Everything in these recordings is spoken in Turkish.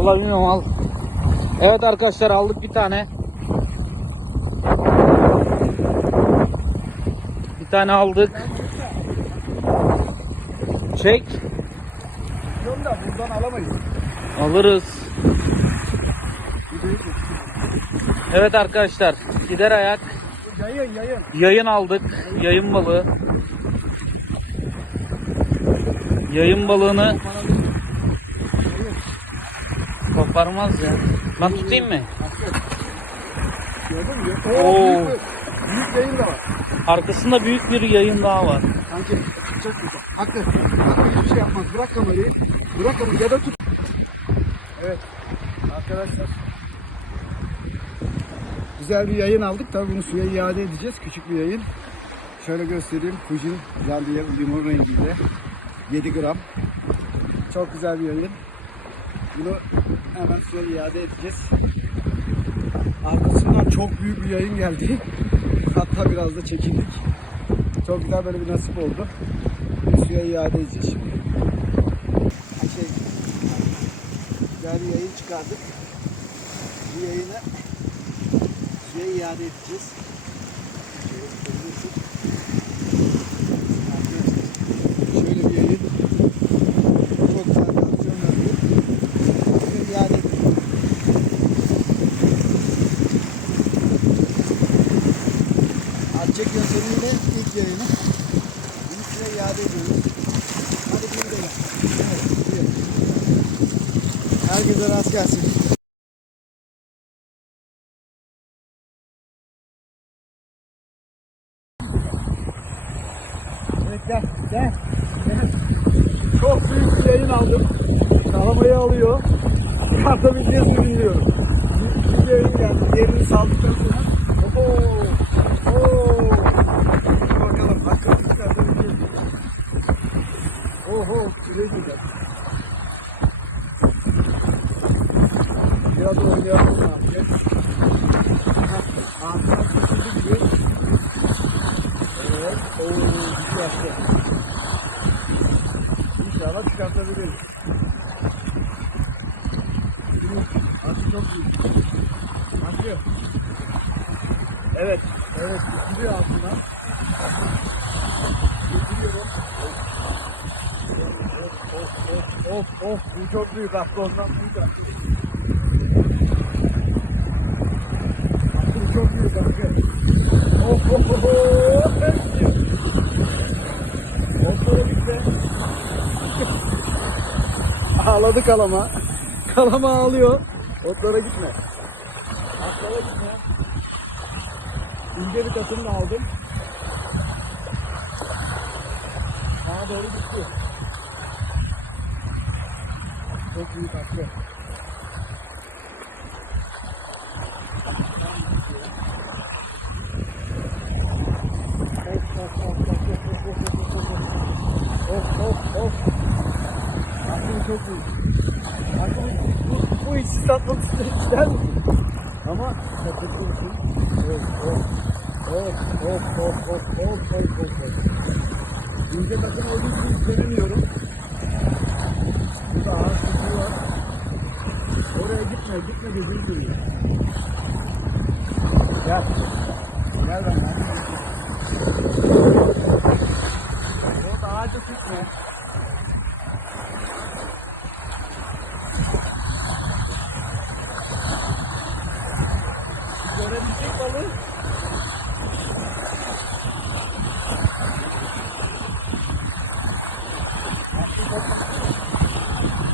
Vallahi bilmiyorum al. Evet arkadaşlar aldık bir tane. Bir tane aldık. Çek. Da buradan alamayız. Alırız. Evet arkadaşlar gider ayak Yayın yayın. yayın aldık. Yayın balığı. Yayın balığını koparmaz ya. Ben tutayım mı? Gördün mü? Oo. Büyük, büyük yayın da var. Arkasında büyük bir yayın daha var. Kanki çok güzel. Hakkı. Hakkı bir şey yapmaz. Bırak kamerayı. Bırak kamerayı ya da tut. Evet. Arkadaşlar. Güzel bir yayın aldık. Tabii bunu suya iade edeceğiz. Küçük bir yayın. Şöyle göstereyim. Fujin Zambiya limon rengiyle. 7 gram. Çok güzel bir yayın. Bunu hemen suya iade edeceğiz. Arkasından çok büyük bir yayın geldi. Hatta biraz da çekindik. Çok güzel böyle bir nasip oldu. Suya iade edeceğiz şimdi. Şey, güzel bir yayın çıkardık. Bu yayını suya iade edeceğiz. Şöyle görebilirsin. Arkadaşlar, Şöyle bir yayın. Çok güzel bir aksiyon verdi. Suya iade edeceğiz. Atçek yöntemiyle ilk yayını. Bunu size iade ediyoruz. Hadi bir de Evet, buyurun. Herkese rast gelsin. Evet gel, gel. gel. Çok büyük bir yayın aldım. Kalamayı alıyor. Çıkartabileceğiz mi bilmiyorum. Büyük bir yayın geldi. Yerini saldıktan sonra. Oho! Oo! Bakalım hakkımızı çıkartabileceğiz? Oho! Şuraya güzel. Biraz oynayalım abi. Ağzına sıkıldı gibi. Evet. Oo, güzel. İnşallah çıkartabiliriz. Hakkı çok büyük. Hakkı. Evet. Evet. Getiriyor altına. Getiriyorum. Of of of of. Bu çok büyük Hakkı ondan büyük Hakkı. Hakkı bu çok büyük Hakkı. Of of of of. Otlara gitti. Ağladı kalama. Kalama ağlıyor. Otlara gitme. Otlara gitme. İnce bir takım da aldım. Sağa doğru gitti. Çok büyük hakkı. Of of Hakkı çok büyük. Hakkı bu, bu işi satmak ister? Ama satabilirsin. Of of of of of of of of of of İnce takım olduğu için istemiyorum. Burada ağaç tutuyor. Oraya gitme, gitme gözünü seveyim. Gel. Gel ben mi? Görebilecek balığı.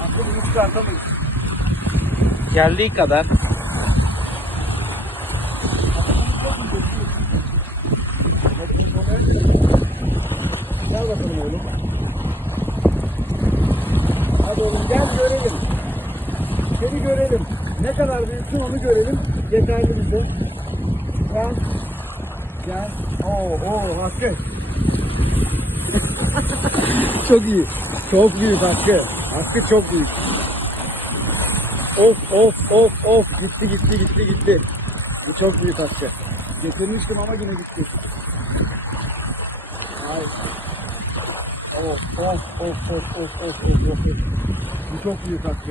Aklımızı atamayız. Geldiği kadar oğlum gel görelim. Seni görelim. Ne kadar büyüksün onu görelim. Yeterli bize. Gel. Gel. Oo, oo Hakkı. çok iyi. Çok büyük Hakkı. Hakkı çok büyük. Of of of of. Gitti gitti gitti gitti. Bu çok büyük Hakkı. Getirmiştim ama yine gitti. Ay. Of of of of of of of of. Bu çok büyük hakkı.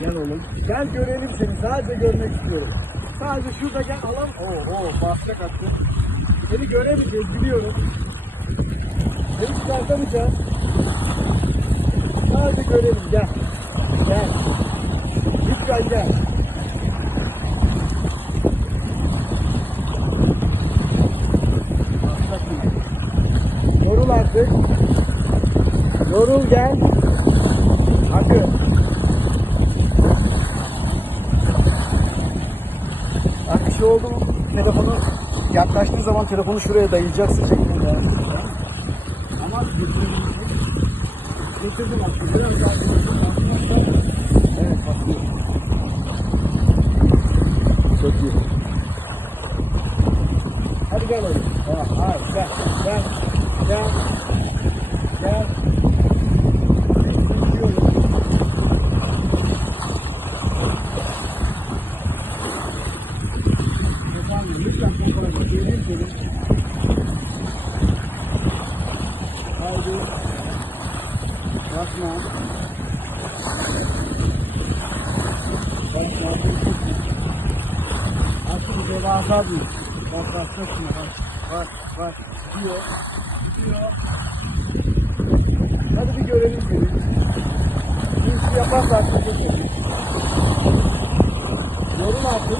Gel oğlum. Gel görelim seni. Sadece görmek istiyorum. Sadece şurada gel alan. Oo oo basacak attı. Seni göremeyeceğiz biliyorum. Seni çıkartamayacağız. Sadece görelim gel. Gel. Lütfen gel. Yorul artık. Yorul gel. Hakkı. Bak bir şey oldu mu? Telefonu yaklaştığı zaman telefonu şuraya dayayacaksın şeklinde. Ama getirebilirsin. Getirdim aslında. Biraz daha getirdim. Evet patlıyor. Çok iyi. Hadi gel oğlum. Tamam. Hayır gel. Gel. Gel. Gel. Haydi. Bakma. Bakma. Artık devasa bir. Bak bak çok şuna bak. Bak bak. Gidiyor. Gidiyor. Hadi bir görelim seni. Bir şey yaparsa artık çok iyi. Yorun artık.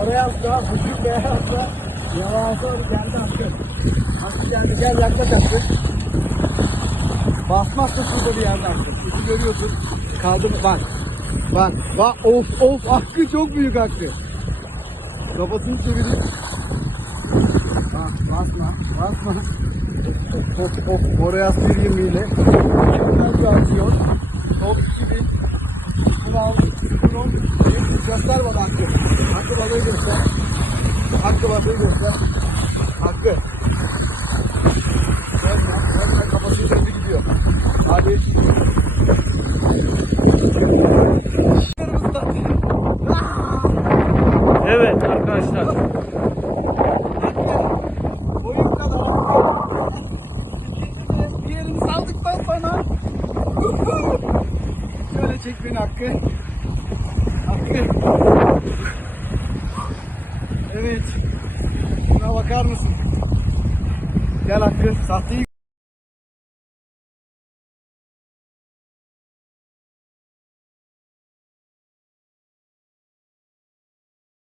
Oraya atla, buçuk beyaz atla. Yavaş doğru geldi Hakkı. Hakkı geldi, gel yaklaş Hakkı. Basmazsa şurada bir yerde Hakkı. İki görüyorsun. Kaldı mı? Bak. Bak. Bak. Of of. Hakkı çok büyük Hakkı. Kafasını çevirip. Bak basma. Basma. Of of of. Oraya 1.20 ile. Hemen bir atıyor. Top 2000. Bunu al. Bunu al. Göster bana Hakkı. Hakkı balığı göster. Hakkı balığı göster. Hakkı. Dönme. Dönme. Kafasını döndü gidiyor. Hadi. Evet arkadaşlar. Boyun kadar. Bir yerini saldıktan sonra. Şöyle çek beni Hakkı. Hakkı. Evet. Buna bakar mısın? Gel Hakkı. Sahteyi